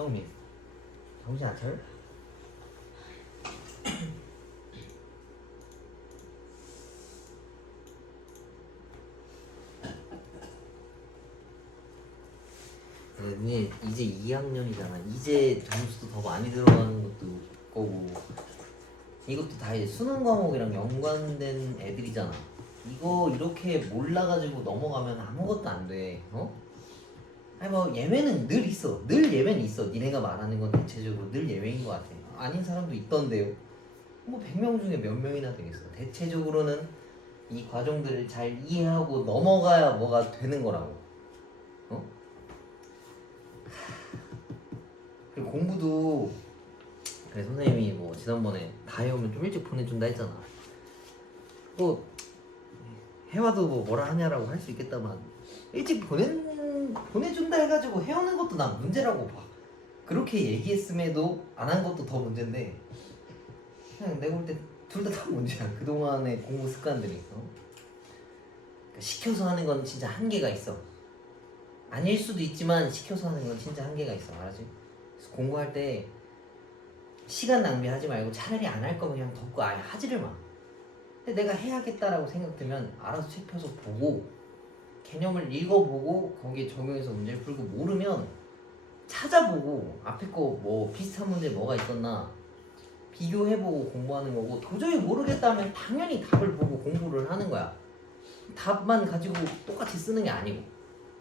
김정민 정신 안 차려? 근데 이제 2학년이잖아. 이제 점수도 더 많이 들어가는 것도 거고 이것도 다 이제 수능 과목이랑 연관된 애들이잖아. 이거 이렇게 몰라가지고 넘어가면 아무것도 안 돼. 어? 아니 뭐 예외는 늘 있어. 늘 예외는 있어. 니네가 말하는 건 대체적으로 늘 예외인 것 같아. 아닌 사람도 있던데요. 뭐 100명 중에 몇 명이나 되겠어. 대체적으로는 이 과정들을 잘 이해하고 넘어가야 뭐가 되는 거라고. 어? 그리고 공부도 그래 선생님이 뭐 지난번에 다 해오면 좀 일찍 보내준다 했잖아. 뭐 해와도 뭐 뭐라 하냐라고 할 수 있겠다만 일찍 보내준다 해가지고 해오는 것도 난 문제라고 봐. 그렇게 얘기했음에도 안 한 것도 더 문제인데 그냥 내가 볼 때 둘 다 문제야. 그동안의 공부 습관들이. 그러니까 시켜서 하는 건 진짜 한계가 있어. 아닐 수도 있지만 시켜서 하는 건 진짜 한계가 있어. 알았지? 그래서 공부할 때 시간 낭비하지 말고 차라리 안 할 거면 그냥 덮고 아예 하지를 마. 근데 내가 해야겠다라고 생각되면 알아서 책 펴서 보고 개념을 읽어보고 거기에 적용해서 문제를 풀고 모르면 찾아보고 앞에 거 뭐 비슷한 문제 뭐가 있었나 비교해보고 공부하는 거고 도저히 모르겠다면 당연히 답을 보고 공부를 하는 거야. 답만 가지고 똑같이 쓰는 게 아니고.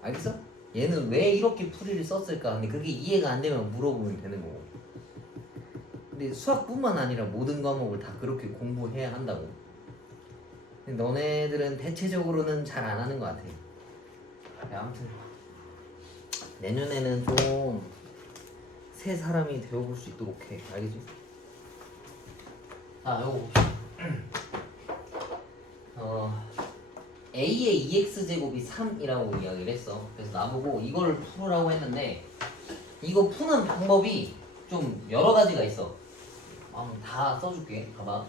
알겠어? 얘는 왜 이렇게 풀이를 썼을까? 근데 그게 이해가 안 되면 물어보면 되는 거고. 근데 수학뿐만 아니라 모든 과목을 다 그렇게 공부해야 한다고. 근데 너네들은 대체적으로는 잘 안 하는 것 같아. 아무튼 내년에는 좀 새 사람이 되어볼 수 있도록 해. 알겠지? 아, 요거 A의 2x제곱이 3이라고 이야기를 했어. 그래서 나보고 이걸 풀으라고 했는데 이거 푸는 방법이 좀 여러 가지가 있어. 다 써줄게. 봐봐.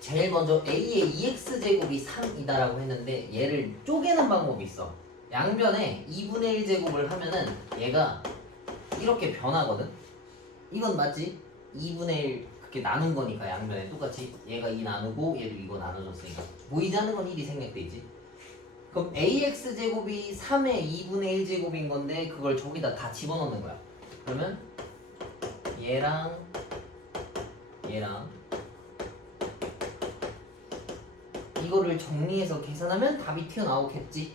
제일 먼저 A의 2x제곱이 3이다라고 했는데 얘를 쪼개는 방법이 있어. 양변에 2분의 1제곱을 하면은 얘가 이렇게 변하거든. 이건 맞지? 2분의 1 그렇게 나눈 거니까 양변에 똑같이 얘가 2 나누고 얘도 이거 나눠줬으니까 보이지 않는 건 1이 생략돼 있지. 그럼 AX제곱이 3의 2분의 1제곱인 건데 그걸 저기다 다 집어넣는 거야. 그러면 얘랑 이거를 정리해서 계산하면 답이 튀어나오겠지.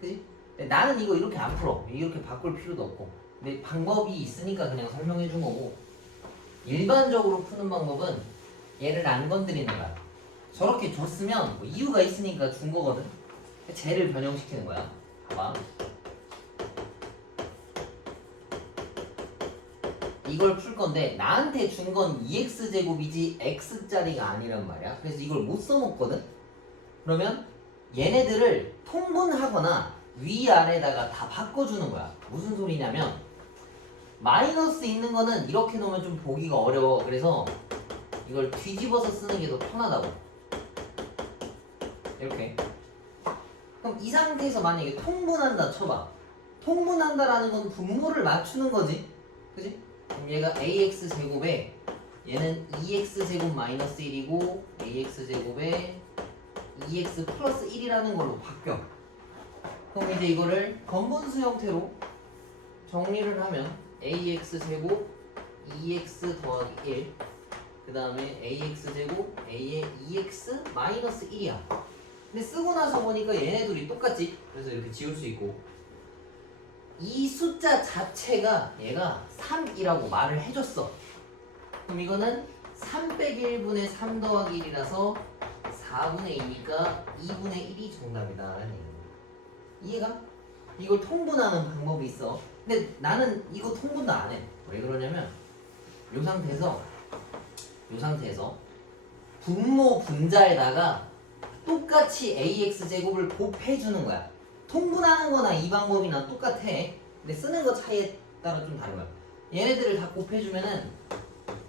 그치? 근데 나는 이거 이렇게 안 풀어. 이렇게 바꿀 필요도 없고. 근데 방법이 있으니까 그냥 설명해 준 거고 일반적으로 푸는 방법은 얘를 안 건드리는 거야. 저렇게 줬으면 뭐 이유가 있으니까 준 거거든. 쟤를 변형시키는 거야. 봐봐. 이걸 풀 건데 나한테 준 건 2x제곱이지 x짜리가 아니란 말이야. 그래서 이걸 못 써먹거든. 그러면 얘네들을 통분하거나 위아래다가 다 바꿔주는 거야. 무슨 소리냐면 마이너스 있는 거는 이렇게 놓으면 좀 보기가 어려워. 그래서 이걸 뒤집어서 쓰는 게 더 편하다고. 이렇게. 그럼 이 상태에서 만약에 통분한다 쳐봐. 통분한다라는 건 분모를 맞추는 거지. 그지? 그럼 얘가 ax제곱에 얘는 2x제곱 마이너스 1이고 ax제곱에 2x 플러스 1이라는 걸로 바뀌어. 그럼 이제 이거를 건분수 형태로 정리를 하면 ax제곱 2x 더하기 1 그 다음에 ax제곱 a의 2x 마이너스 1이야. 근데 쓰고 나서 보니까 얘네들이 똑같지? 그래서 이렇게 지울 수 있고 이 숫자 자체가 얘가 3이라고 말을 해줬어. 그럼 이거는 3 빼기 1분의 3 더하기 1이라서 4분의 2니까 2분의 1이 정답이다. 이해가? 이걸 통분하는 방법이 있어. 근데 나는 이거 통분도 안 해. 왜 그러냐면 이 상태에서 분모 분자에다가 똑같이 ax제곱을 곱해주는 거야. 통분하는 거나 이 방법이나 똑같아. 근데 쓰는 거 차이에 따라 좀 다른 거야. 얘네들을 다 곱해주면은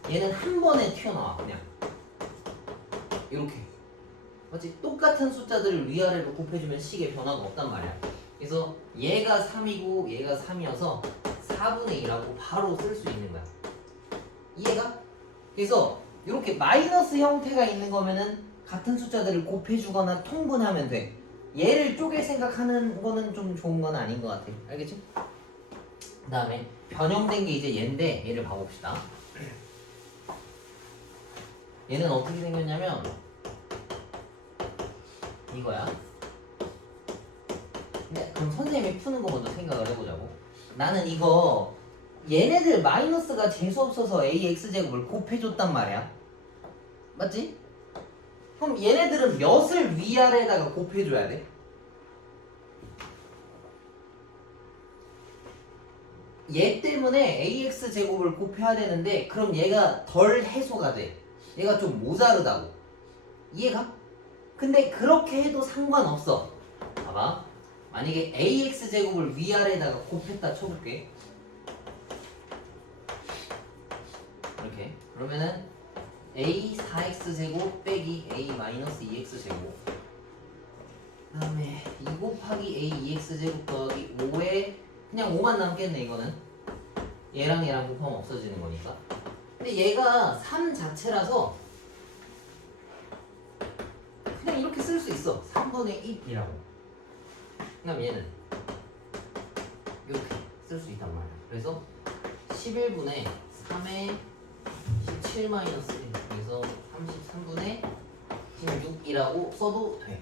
얘는 한 번에 튀어나와. 그냥 이렇게 맞지? 똑같은 숫자들을 위아래로 곱해주면 식의 변화가 없단 말이야. 그래서 얘가 3이고 얘가 3이어서 4분의 2라고 바로 쓸 수 있는 거야. 이해가? 그래서 이렇게 마이너스 형태가 있는 거면은 같은 숫자들을 곱해주거나 통분하면 돼. 얘를 쪼갤 생각하는 거는 좀 좋은 건 아닌 것 같아. 알겠지? 그 다음에 변형된 게 이제 얘인데 얘를 봐봅시다. 얘는 어떻게 생겼냐면 이거야. 근데 그럼 선생님이 푸는 거 먼저 생각을 해보자고. 나는 이거 얘네들 마이너스가 재수없어서 ax제곱을 곱해줬단 말이야. 맞지? 그럼 얘네들은 몇을 위아래에다가 곱해줘야 돼? 얘 때문에 ax제곱을 곱해야 되는데 그럼 얘가 덜 해소가 돼. 얘가 좀 모자르다고. 이해가? 근데 그렇게 해도 상관없어. 봐봐. 만약에 ax제곱을 위아래에다가 곱했다 쳐볼게. 이렇게. 그러면은 a 4x제곱 빼기 a 2x제곱 그 다음에 2 곱하기 a 2x제곱 더하기 5에 그냥 5만 남겠네. 이거는 얘랑 얘랑 곱하면 없어지는 거니까. 근데 얘가 3 자체라서 그냥 이렇게 쓸 수 있어. 3분의 1이라고. 그럼 얘는 이렇게 쓸 수 있단 말이야. 그래서 11분의 3의 17 마이너스 1 그래서 33분의 16이라고 써도 돼.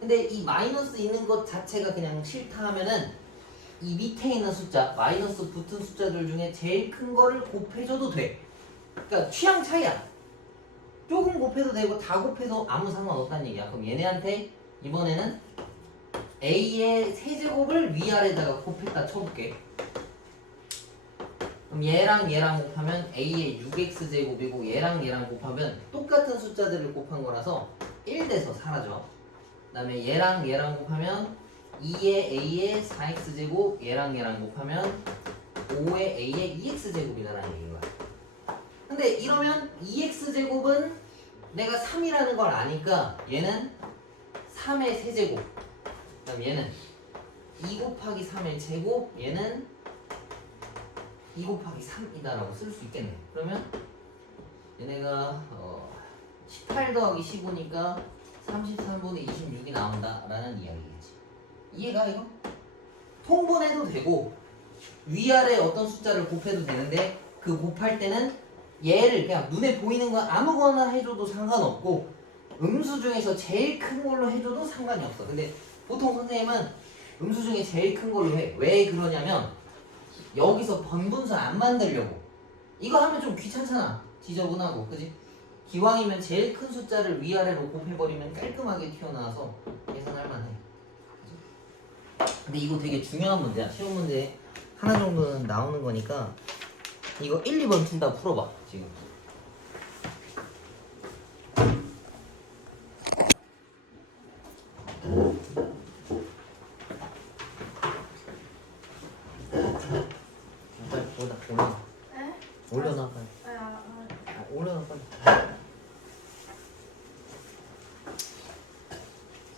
근데 이 마이너스 있는 것 자체가 그냥 싫다 하면은 이 밑에 있는 숫자 마이너스 붙은 숫자들 중에 제일 큰 거를 곱해줘도 돼. 그러니까 취향 차이야. 조금 곱해도 되고 다 곱해도 아무 상관없다는 얘기야. 그럼 얘네한테 이번에는 a의 세제곱을 위아래다가 곱했다 쳐볼게. 그럼 얘랑 얘랑 곱하면 a의 6x제곱이고 얘랑 얘랑 곱하면 똑같은 숫자들을 곱한 거라서 1 돼서 사라져. 그 다음에 얘랑 얘랑 곱하면 2의 a의 4x제곱 얘랑 얘랑 곱하면 5의 a의 2x제곱이다라는 얘기인 거야. 근데 이러면 2x제곱은 내가 3이라는 걸 아니까 얘는 3의 세제곱 그 다음 얘는 2 곱하기 3의 제곱 얘는 2 곱하기 3이다라고 쓸 수 있겠네. 그러면 얘네가 18 더하기 15니까 33분의 26이 나온다라는 이야기겠지. 이해가 이거? 통분해도 되고 위아래 어떤 숫자를 곱해도 되는데 그 곱할 때는 얘를 그냥 눈에 보이는 거 아무거나 해줘도 상관없고 음수 중에서 제일 큰 걸로 해줘도 상관이 없어. 근데 보통 선생님은 음수 중에 제일 큰 걸로 해. 왜 그러냐면 여기서 번분수 안 만들려고. 이거 하면 좀 귀찮잖아. 지저분하고 그지? 기왕이면 제일 큰 숫자를 위아래로 곱해버리면 깔끔하게 튀어나와서 계산할 만해. 그치? 근데 이거 되게 중요한 문제야. 시험 문제 하나 정도는 나오는 거니까 이거 1, 2번 둘 다 풀어봐 지금. 빨리 올려놔. 올려놔 빨리. 올려놔 빨리.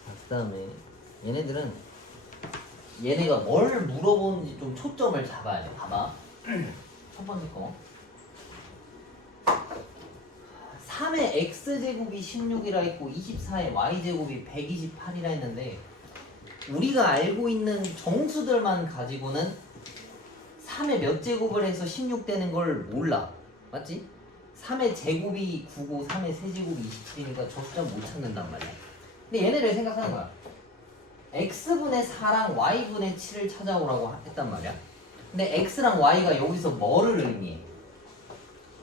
그 다음에 얘네들은 얘네가 뭘 물어보는지 좀 초점을 잡아야 돼. 봐봐. 첫 번째 거 3의 x제곱이 16이라 했고 24의 y제곱이 128이라 했는데 우리가 알고 있는 정수들만 가지고는 3의 몇 제곱을 해서 16 되는 걸 몰라. 맞지? 3의 제곱이 9고 3의 세제곱이 27이니까 저 숫자 못 찾는단 말이야. 근데 얘네를 생각하는 거야. x분의 4랑 y분의 7을 찾아오라고 했단 말이야. 근데 x랑 y가 여기서 뭐를 의미해?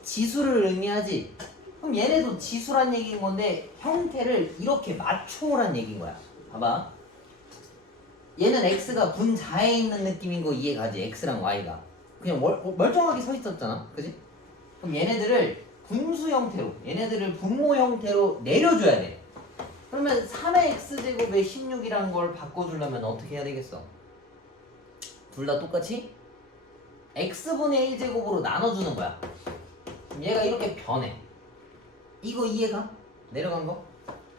지수를 의미하지. 그럼 얘네도 지수란 얘기인 건데 형태를 이렇게 맞춰오란 얘기인 거야. 봐봐. 얘는 x가 분자에 있는 느낌인 거 이해가지? x랑 y가 그냥 멀쩡하게 서 있었잖아. 그지? 그럼 얘네들을 분수 형태로 얘네들을 분모 형태로 내려줘야 돼. 그러면 3의 x제곱에 16이라는 걸 바꿔주려면 어떻게 해야 되겠어? 둘 다 똑같이 x분의 1제곱으로 나눠주는 거야. 그럼 얘가 이렇게 변해. 이거 이해가? 내려간 거?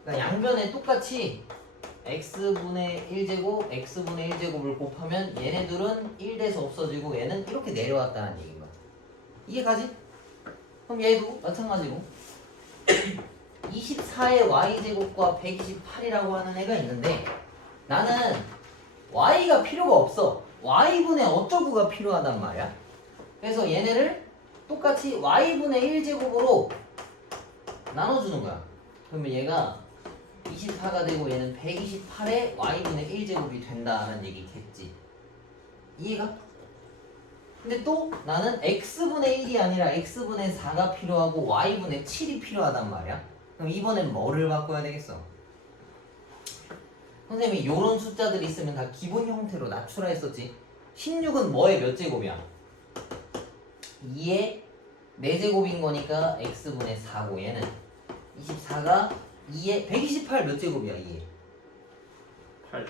그러니까 양변에 똑같이 x분의 1제곱 x분의 1제곱을 곱하면 얘네들은 1돼서 없어지고 얘는 이렇게 내려왔다는 얘기인 거야. 이해가지? 그럼 얘도 마찬가지로 24의 y제곱과 128이라고 하는 애가 있는데 나는 y가 필요가 없어. y분의 어쩌구가 필요하단 말이야. 그래서 얘네를 똑같이 y분의 1제곱으로 나눠주는 거야. 그러면 얘가 24가 되고 얘는 128의 y분의 1제곱이 된다는 얘기겠지. 이해가? 근데 또 나는 x분의 1이 아니라 x분의 4가 필요하고 y분의 7이 필요하단 말이야. 그럼 이번엔 뭐를 바꿔야 되겠어? 선생님이 요런 숫자들이 있으면 다 기본 형태로 낮추라 했었지. 16은 뭐의 몇 제곱이야? 2의 4제곱인 거니까 x분의 4고 얘는 24가 2의 128 몇 제곱이야 2의? 8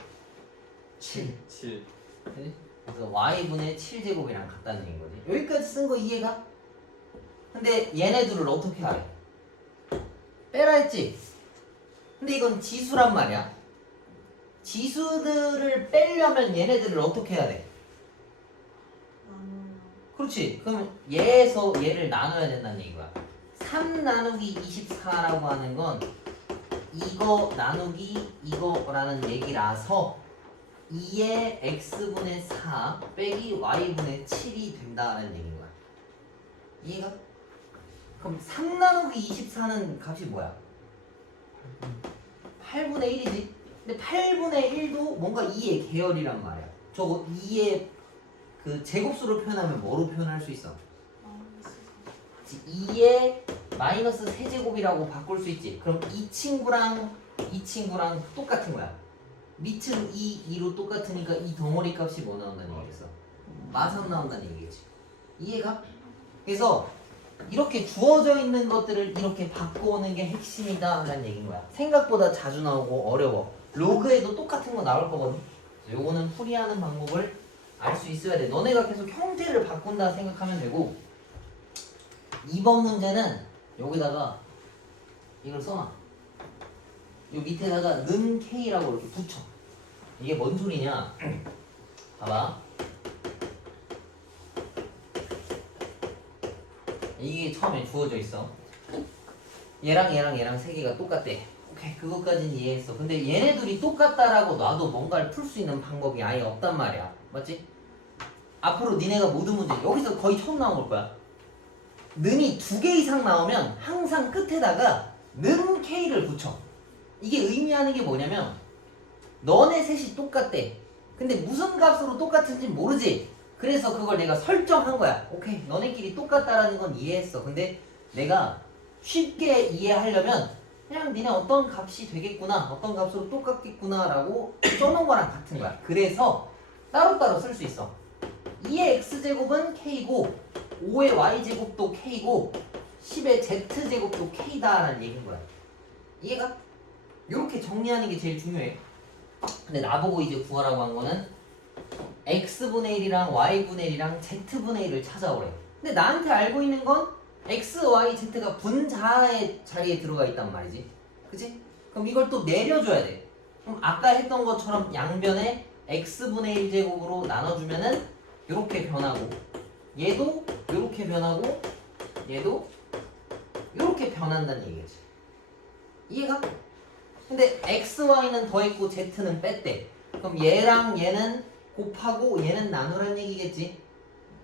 7. 7 그치? 그래서 y분의 7제곱이랑 같다는 얘기인 거지. 여기까지 쓴 거 이해가? 근데 얘네들을 어떻게 하래? 빼라 했지? 근데 이건 지수란 말이야. 지수들을 빼려면 얘네들을 어떻게 해야 돼? 그렇지. 그러면 얘에서 얘를 나눠야 된다는 얘기야. 3 나누기 24라고 하는 건 이거 나누기 이거라는 얘기라서 2의 x분의 4 빼기 y분의 7이 된다는 얘기인 거야. 이해가? 그럼 3 나누기 24는 값이 뭐야? 8분의 1이지. 근데 8분의 1도 뭔가 2의 계열이란 말이야. 저거 2의 그 제곱수로 표현하면 뭐로 표현할 수 있어? 2의 마이너스 세제곱이라고 바꿀 수 있지. 그럼 이 친구랑 똑같은 거야. 밑은 2로 똑같으니까 이 덩어리 값이 뭐 나온다는 얘기겠어? 마삼 나온다는 얘기겠지. 이해가? 그래서 이렇게 주어져 있는 것들을 이렇게 바꿔오는 게 핵심이다 라는 얘기인 거야. 생각보다 자주 나오고 어려워. 로그에도 똑같은 거 나올 거거든. 요거는 풀이하는 방법을 알 수 있어야 돼. 너네가 계속 형태를 바꾼다 생각하면 되고, 이번 문제는 여기다가 이걸 써놔. 요 밑에다가 는 K라고 이렇게 붙여. 이게 뭔 소리냐? 봐봐. 이게 처음에 주어져 있어. 얘랑 세 개가 똑같대. 오케이, 그것까지는 이해했어. 근데 얘네들이 똑같다라고 놔도 뭔가를 풀 수 있는 방법이 아예 없단 말이야. 맞지? 앞으로 니네가 모든 문제 여기서 거의 처음 나온 걸 거야. 는이 2개 이상 나오면 항상 끝에다가 는 K를 붙여. 이게 의미하는 게 뭐냐면 너네 셋이 똑같대. 근데 무슨 값으로 똑같은지 모르지. 그래서 그걸 내가 설정한 거야. 오케이, 너네끼리 똑같다라는 건 이해했어. 근데 내가 쉽게 이해하려면 그냥 니네 어떤 값이 되겠구나, 어떤 값으로 똑같겠구나 라고 써놓은 거랑 같은 거야. 그래서 따로따로 쓸 수 있어. 2의 x제곱은 k고 5의 y제곱도 k고 10의 z제곱도 k다 라는 얘기인 거야. 이해가? 이렇게 정리하는 게 제일 중요해. 근데 나보고 이제 구하라고 한 거는 x분의 1이랑 y분의 1이랑 z분의 1을 찾아오래. 근데 나한테 알고 있는 건 x, y, z가 분자의 자리에 들어가 있단 말이지. 그치? 그럼 이걸 또 내려줘야 돼. 그럼 아까 했던 것처럼 양변에 x분의 1제곱으로 나눠주면은 이렇게 변하고, 얘도 이렇게 변하고, 얘도 이렇게 변한다는 얘기지. 이해가? 근데 x, y는 더했고 z는 뺐대. 그럼 얘랑 얘는 곱하고 얘는 나누라는 얘기겠지.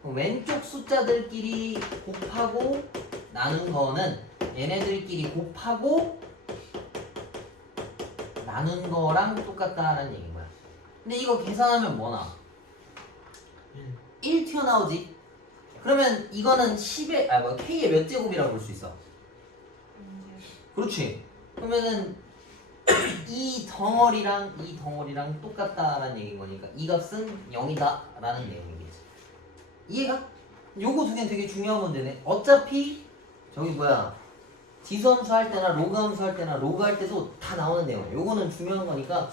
그럼 왼쪽 숫자들끼리 곱하고 나눈 거는 얘네들끼리 곱하고 나눈 거랑 똑같다라는 얘기인 거야. 근데 이거 계산하면 뭐 나와? 1 튀어나오지? 그러면 이거는 10의, K의 몇 제곱이라고 볼 수 있어? 그렇지. 그러면은 이 덩어리랑 똑같다라는 얘기인 거니까 이 값은 0이다 라는 내용이겠지. 이해가? 요거 두 개는 되게 중요한 문제네. 어차피 저기 뭐야, 지수함수 할 때나 로그함수 할 때나 로그 할 때도 다 나오는 내용이야. 요거는 중요한 거니까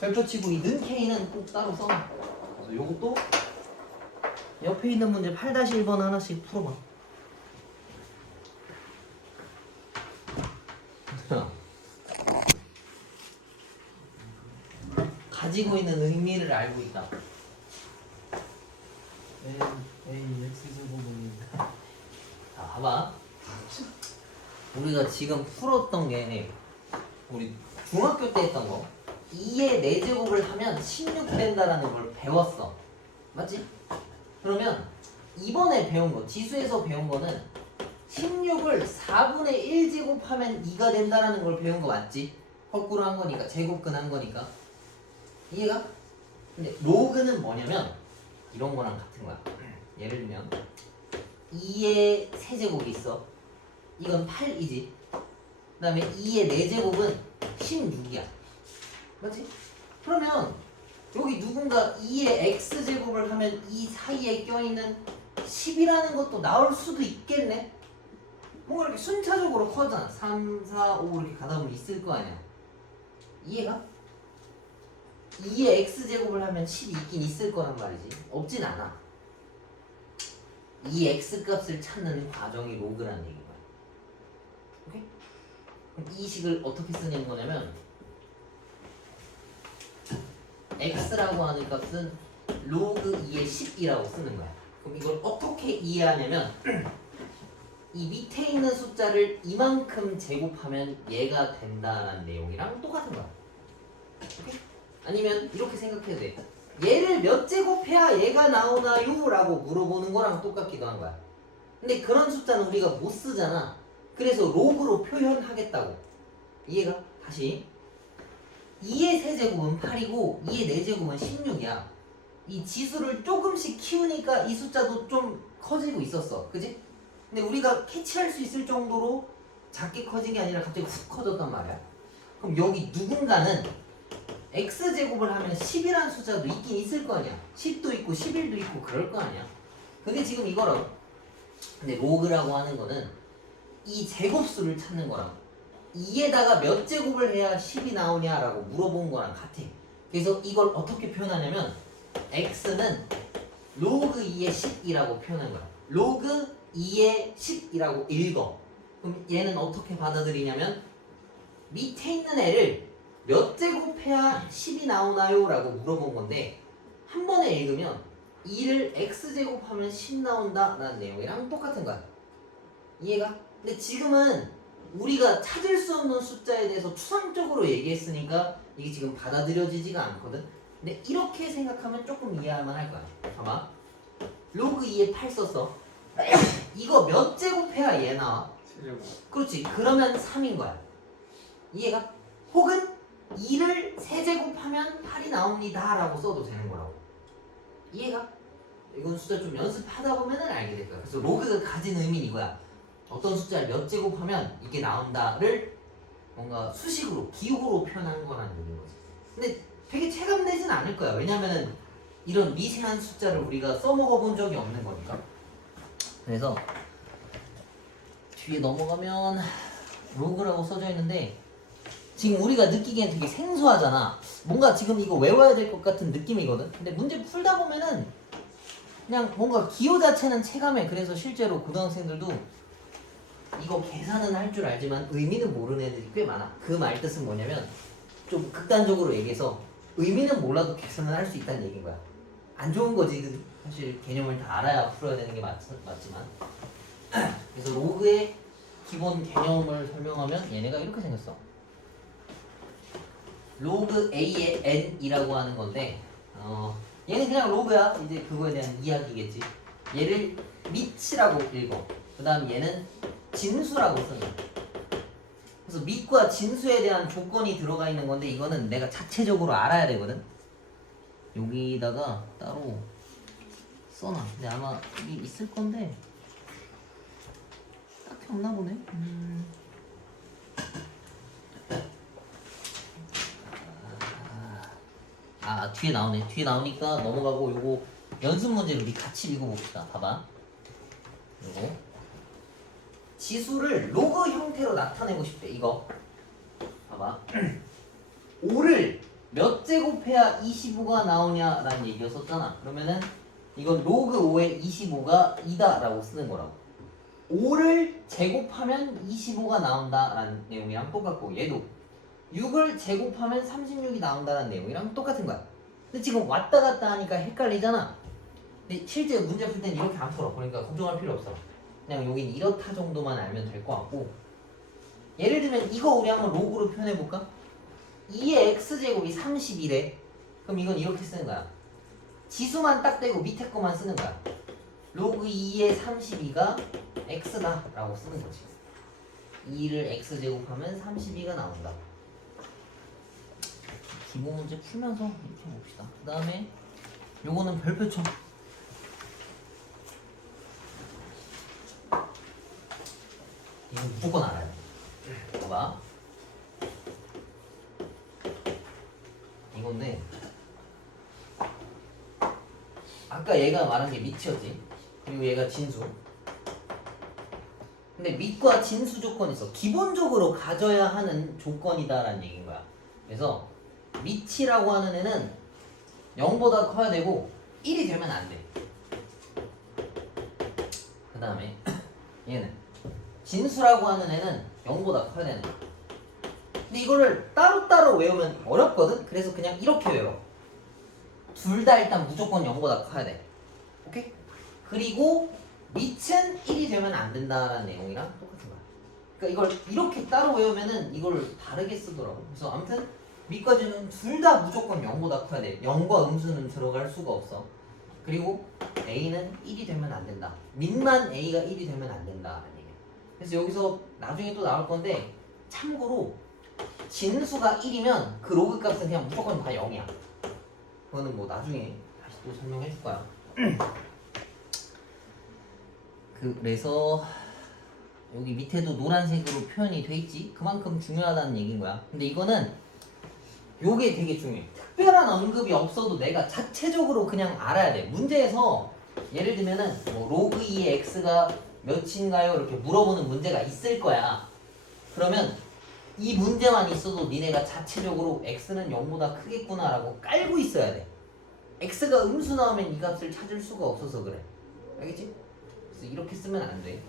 별표 치고 이 는 K는 꼭 따로 써놔. 그래서 요것도 옆에 있는 문제 8-1번 하나씩 풀어봐. 가지고 있는 의미를 알고 있다. X제곱은 자, 봐봐. 우리가 지금 풀었던 게 우리 중학교 때 했던 거 2의 4제곱을 하면 16 된다라는 걸 배웠어. 맞지? 그러면 이번에 배운 거, 지수에서 배운 거는 16을 4분의 1제곱 하면 2가 된다라는 걸 배운 거 맞지? 거꾸로 한 거니까, 제곱근 한 거니까. 이해가? 근데 로그는 뭐냐면 이런 거랑 같은 거야. 예를 들면 2의 세제곱이 있어. 이건 8이지. 그 다음에 2의 4제곱은 16이야. 맞지? 그러면 여기 누군가 2의 x제곱을 하면 이 사이에 껴있는 10이라는 것도 나올 수도 있겠네? 뭔가 이렇게 순차적으로 커잖아. 3, 4, 5 이렇게 가다 보면 있을 거 아니야. 이해가? 2의 x제곱을 하면 10이 있긴 있을 거란 말이지. 없진 않아. 이 x값을 찾는 과정이 로그라는 얘기야. 오케이? 그럼 이 식을 어떻게 쓰는 거냐면 x라고 하는 값은 로그 2의 10이라고 쓰는 거야. 그럼 이걸 어떻게 이해하냐면 이 밑에 있는 숫자를 이만큼 제곱하면 얘가 된다라는 내용이랑 똑같은 거야. 오케이? 아니면 이렇게 생각해도 돼. 얘를 몇 제곱해야 얘가 나오나요? 라고 물어보는 거랑 똑같기도 한 거야. 근데 그런 숫자는 우리가 못 쓰잖아. 그래서 로그로 표현하겠다고. 이해가? 다시 2의 세제곱은 8이고 2의 4제곱은 16이야. 이 지수를 조금씩 키우니까 이 숫자도 좀 커지고 있었어. 그지? 근데 우리가 캐치할 수 있을 정도로 작게 커진 게 아니라 갑자기 훅 커졌단 말이야. 그럼 여기 누군가는 x제곱을 하면 10이라는 숫자도 있긴 있을 거 아니야. 10도 있고 11도 있고 그럴 거 아니야. 근데 지금 이거라고. 근데 로그라고 하는 거는 이 제곱수를 찾는 거라고. 2에다가 몇 제곱을 해야 10이 나오냐라고 물어본 거랑 같아. 그래서 이걸 어떻게 표현하냐면 x는 로그 2의 10이라고 표현한 거야. 로그 2의 10이라고 읽어. 그럼 얘는 어떻게 받아들이냐면 밑에 있는 애를 몇 제곱해야 10이 나오나요? 라고 물어본 건데 한 번에 읽으면 2를 x제곱하면 10 나온다 라는 내용이랑 똑같은 거야. 이해가? 근데 지금은 우리가 찾을 수 없는 숫자에 대해서 추상적으로 얘기했으니까 이게 지금 받아들여지지가 않거든. 근데 이렇게 생각하면 조금 이해할 만할 거야. 봐봐. 로그 2에 8 썼어. 이거 몇 제곱해야 얘 나와? 세제곱. 그렇지. 그러면 3인 거야. 이해가? 혹은 2를 세제곱하면 8이 나옵니다 라고 써도 되는 거라고. 이해가? 이건 숫자 좀 연습하다 보면 알게 될 거야. 그래서 로그가 가진 의미는 이거야. 어떤 숫자를 몇 제곱하면 이게 나온다를 뭔가 수식으로, 기호로 표현한 거라는 얘기인 거지. 근데 되게 체감되진 않을 거야. 왜냐면은 이런 미세한 숫자를 우리가 써먹어 본 적이 없는 거니까. 그래서 뒤에 넘어가면 로그라고 써져 있는데 지금 우리가 느끼기엔 되게 생소하잖아. 뭔가 지금 이거 외워야 될 것 같은 느낌이거든. 근데 문제 풀다 보면은 그냥 뭔가 기호 자체는 체감해. 그래서 실제로 고등학생들도 이거 계산은 할 줄 알지만 의미는 모르는 애들이 꽤 많아. 그 말 뜻은 뭐냐면 좀 극단적으로 얘기해서 의미는 몰라도 계산은 할 수 있다는 얘기인 거야. 안 좋은 거지. 사실 개념을 다 알아야 풀어야 되는 게 맞지만. 그래서 로그의 기본 개념을 설명하면 얘네가 이렇게 생겼어. 로그 A의 n이라고 하는 건데 얘는 그냥 로그야. 이제 그거에 대한 이야기겠지. 얘를 밑이라고 읽어. 그 다음 얘는 진수라고 쓴다. 그래서 밑과 진수에 대한 조건이 들어가 있는 건데 이거는 내가 자체적으로 알아야 되거든. 여기다가 따로 써놔. 근데 아마 여기 있을 건데 딱히 없나 보네. 뒤에 나오네. 뒤에 나오니까 넘어가고 요거 연습 문제를 우리 같이 읽어봅시다. 봐봐. 요거 지수를 로그 형태로 나타내고 싶대. 이거 봐봐. 5를 몇 제곱해야 25가 나오냐라는 얘기였었잖아. 그러면은 이건 로그 5에 25가 2다 라고 쓰는 거라고. 5를 제곱하면 25가 나온다라는 내용이랑 똑같고 얘도 6을 제곱하면 36이 나온다는 내용이랑 똑같은 거야. 근데 지금 왔다 갔다 하니까 헷갈리잖아. 근데 실제 문제 풀 때는 이렇게 안 풀어. 그러니까 걱정할 필요 없어. 그냥 여긴 이렇다 정도만 알면 될 것 같고, 예를 들면 이거 우리 한번 로그로 표현해볼까? 2의 x제곱이 31에 그럼 이건 이렇게 쓰는 거야. 지수만 딱 떼고 밑에 거만 쓰는 거야. 로그 2의 32가 x다 라고 쓰는 거지. 2를 x제곱하면 32가 나온다. 기본 문제 풀면서 이렇게 해봅시다. 그 다음에 요거는 별표 쳐. 이거 무조건 알아야 돼. 봐봐. 이건데 아까 얘가 말한 게 밑이었지. 그리고 얘가 진수. 근데 밑과 진수 조건이 있어. 기본적으로 가져야 하는 조건이다라는 얘기인 거야. 그래서 밑이라고 하는 애는 0보다 커야 되고 1이 되면 안 돼. 그 다음에 얘는 진수라고 하는 애는 0보다 커야 되는 거야. 근데 이거를 따로따로 외우면 어렵거든? 그래서 그냥 이렇게 외워. 둘 다 일단 무조건 0보다 커야 돼. 오케이? 그리고 밑은 1이 되면 안 된다라는 내용이랑 똑같은 거야. 그러니까 이걸 이렇게 따로 외우면은 이걸 다르게 쓰더라고. 그래서 아무튼 밑까지는 둘 다 무조건 0보다 커야 돼. 0과 음수는 들어갈 수가 없어. 그리고 A는 1이 되면 안 된다. 밑만 A가 1이 되면 안 된다라는 얘기야. 그래서 여기서 나중에 또 나올 건데 참고로 진수가 1이면 그 로그 값은 그냥 무조건 다 0이야. 그거는 뭐 나중에 다시 또 설명해 줄 거야. 그래서 여기 밑에도 노란색으로 표현이 돼 있지. 그만큼 중요하다는 얘기인 거야. 근데 이거는 요게 되게 중요해. 특별한 언급이 없어도 내가 자체적으로 그냥 알아야 돼. 문제에서 예를 들면은 뭐 로그 2의 x가 몇인가요? 이렇게 물어보는 문제가 있을 거야. 그러면 이 문제만 있어도 니네가 자체적으로 x는 0보다 크겠구나 라고 깔고 있어야 돼. x가 음수 나오면 이 값을 찾을 수가 없어서 그래. 알겠지? 그래서 이렇게 쓰면 안 돼.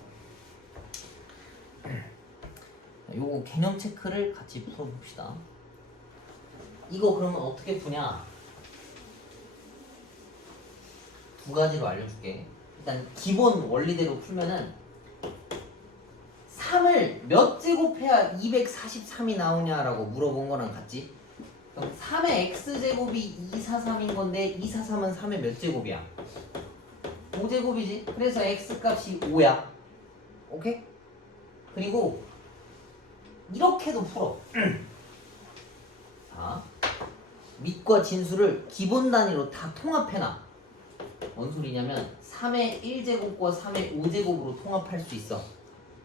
요거 개념 체크를 같이 풀어봅시다. 이거 그러면 어떻게 푸냐? 두 가지로 알려줄게. 일단 기본 원리대로 풀면은 3을 몇 제곱해야 243이 나오냐라고 물어본 거랑 같지? 그럼 3의 x제곱이 243인 건데 243은 3의 몇 제곱이야? 5제곱이지? 그래서 x값이 5야. 오케이? 그리고 이렇게도 풀어. 자, 밑과 진수를 기본 단위로 다 통합해놔. 뭔 소리냐면 3의 1제곱과 3의 5제곱으로 통합할 수 있어.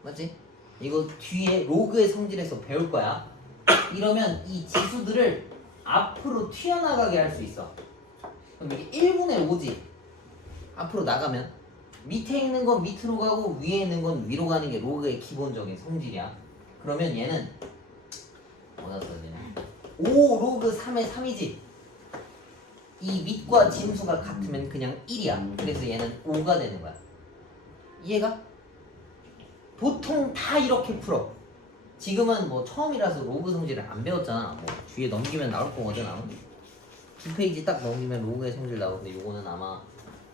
맞지? 이거 뒤에 로그의 성질에서 배울 거야. 이러면 이 지수들을 앞으로 튀어나가게 할 수 있어. 그럼 이게 1분의 5지. 앞으로 나가면 밑에 있는 건 밑으로 가고 위에 있는 건 위로 가는 게 로그의 기본적인 성질이야. 그러면 얘는 뭐다 써야 되냐? 5 로그 3의 3이지. 이 밑과 진수가 같으면 그냥 1이야. 그래서 얘는 5가 되는 거야. 이해가? 보통 다 이렇게 풀어. 지금은 뭐 처음이라서 로그 성질을 안 배웠잖아. 뭐 뒤에 넘기면 나올 거거든. 아마 2페이지 딱 넘기면 로그의 성질 나오는데 요거는 아마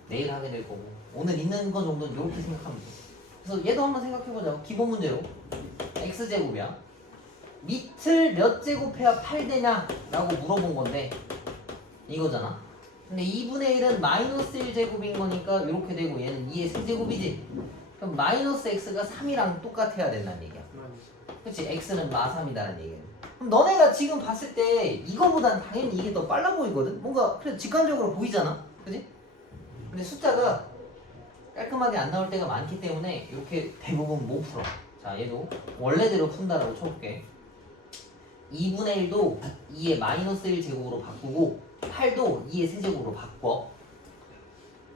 내일 하게 될 거고 오늘 있는 거 정도는 이렇게 생각하면 돼. 그래서 얘도 한번 생각해보자. 기본 문제로 x제곱이야. 밑을 몇 제곱해야 8 되냐 라고 물어본 건데 이거잖아. 근데 2분의 1은 마이너스 1제곱인 거니까 이렇게 되고 얘는 2의 세제곱이지. 그럼 마이너스 x가 3이랑 똑같아야 된다는 얘기야. 그치? x는 마3이다라는 얘기야. 그럼 너네가 지금 봤을 때 이거보단 당연히 이게 더 빨라 보이거든? 뭔가 그래 직관적으로 보이잖아. 그치? 근데 숫자가 깔끔하게 안 나올 때가 많기 때문에 이렇게 대부분 못 풀어. 자, 얘도 원래대로 푼다라고 쳐볼게. 2분의 1도 2의 마이너스 1제곱으로 바꾸고 8도 2의 세제곱으로 바꿔.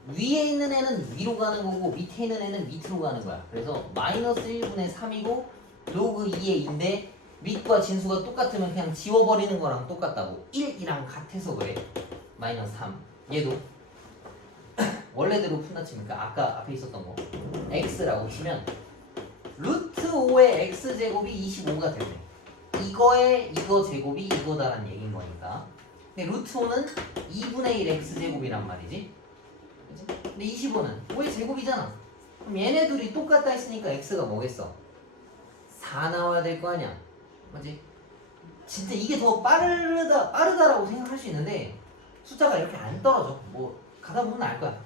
위에 있는 애는 위로 가는 거고 밑에 있는 애는 밑으로 가는 거야. 그래서 마이너스 1분의 3이고 로그 2의 2인데 밑과 진수가 똑같으면 그냥 지워버리는 거랑 똑같다고. 1이랑 같아서 그래. 마이너스 3. 얘도 원래대로 푼다 치니까 아까 앞에 있었던 거 x라고 치면 루트 5의 x제곱이 25가 되네. 이거에 이거 제곱이 이거다라는 얘기인 거니까. 근데 루트 5는 2분의 1 x제곱이란 말이지. 그치? 근데 25는 5의 제곱이잖아. 그럼 얘네 둘이 똑같다 했으니까 x가 뭐겠어? 4 나와야 될 거 아니야. 맞지? 진짜 이게 더 빠르다라고 생각할 수 있는데 숫자가 이렇게 안 떨어져. 뭐 가다 보면 알 거야.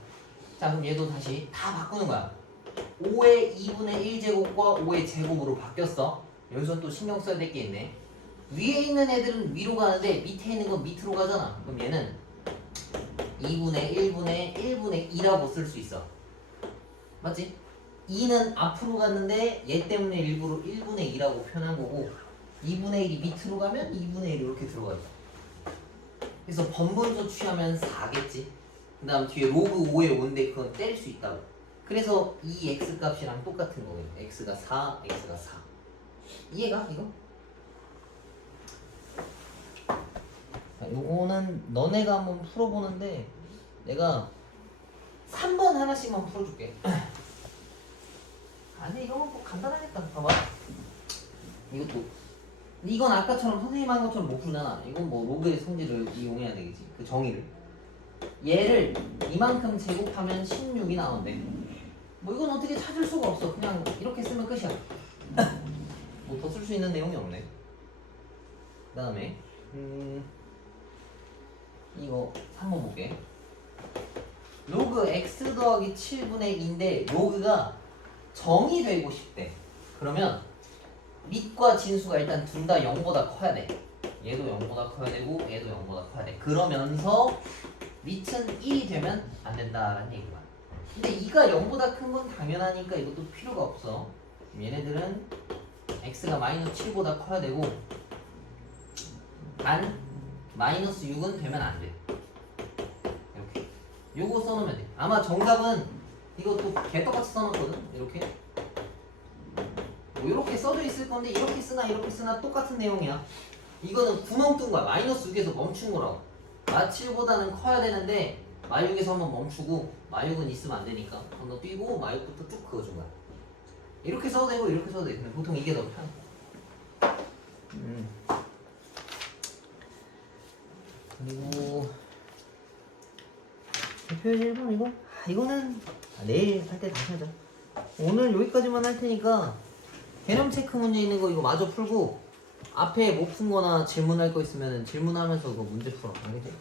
자, 그럼 얘도 다시 다 바꾸는 거야. 5의 2분의 1제곱과 5의 제곱으로 바뀌었어. 여기서 또 신경 써야 될 게 있네. 위에 있는 애들은 위로 가는데 밑에 있는 건 밑으로 가잖아. 그럼 얘는 2분의 1분의 1분의 2라고 쓸 수 있어. 맞지? 2는 앞으로 갔는데 얘 때문에 일부러 1분의 2라고 표현한 거고 2분의 1이 밑으로 가면 2분의 1이 이렇게 들어가죠. 그래서 번분수 취하면 4겠지. 그 다음 뒤에 로그 5에 5인데 그건 뗄 수 있다고. 그래서 이 x 값이랑 똑같은 거예요. x가 4, x가 4. 이해가? 이거? 자, 요거는 너네가 한번 풀어보는데 내가 3번 하나씩만 풀어줄게. 아니 이거 뭐 간단하겠다. 봐봐. 이것도 이건 아까처럼 선생님 한 것처럼 못 풀잖아. 이건 뭐 로그의 성질을 이용해야 되겠지. 그 정의를. 얘를 이만큼 제곱하면 16이 나온대. 뭐 이건 어떻게 찾을 수가 없어. 그냥 이렇게 쓰면 끝이야. 뭐 더 쓸 수 있는 내용이 없네. 그 다음에 이거 한번 볼게. 로그 x 더하기 7분의 2인데 로그가 정이 되고 싶대. 그러면 밑과 진수가 일단 둘 다 0보다 커야 돼. 얘도 0보다 커야 되고 얘도 0보다 커야 돼. 그러면서 밑은 1이 되면 안 된다라는 얘기야. 근데 2가 0보다 큰 건 당연하니까 이것도 필요가 없어. 얘네들은 x가 마이너스 7보다 커야 되고 단 마이너스 6은 되면 안 돼. 이렇게 요거 써놓으면 돼. 아마 정답은 이것도 개떡같이 써놓거든. 이렇게 뭐 이렇게 써져 있을 건데 이렇게 쓰나 똑같은 내용이야. 이거는 구멍 뜬 거야. 마이너스 6에서 멈춘 거라고. 마7보다는 커야 되는데 마6에서 한번 멈추고 마6은 있으면 안 되니까 한번 뛰고 마6부터 쭉 그어준 거야. 이렇게 써도 되고 이렇게 써도 돼. 근데 보통 이게 더 편해. 그리고 대표 1번 이거? 이거는 내일 할 때 다시 하자. 오늘 여기까지만 할 테니까 개념 체크 문제 있는 거 이거 마저 풀고 앞에 못 푼 거나 질문할 거 있으면 질문하면서 그 문제 풀어. 알겠지?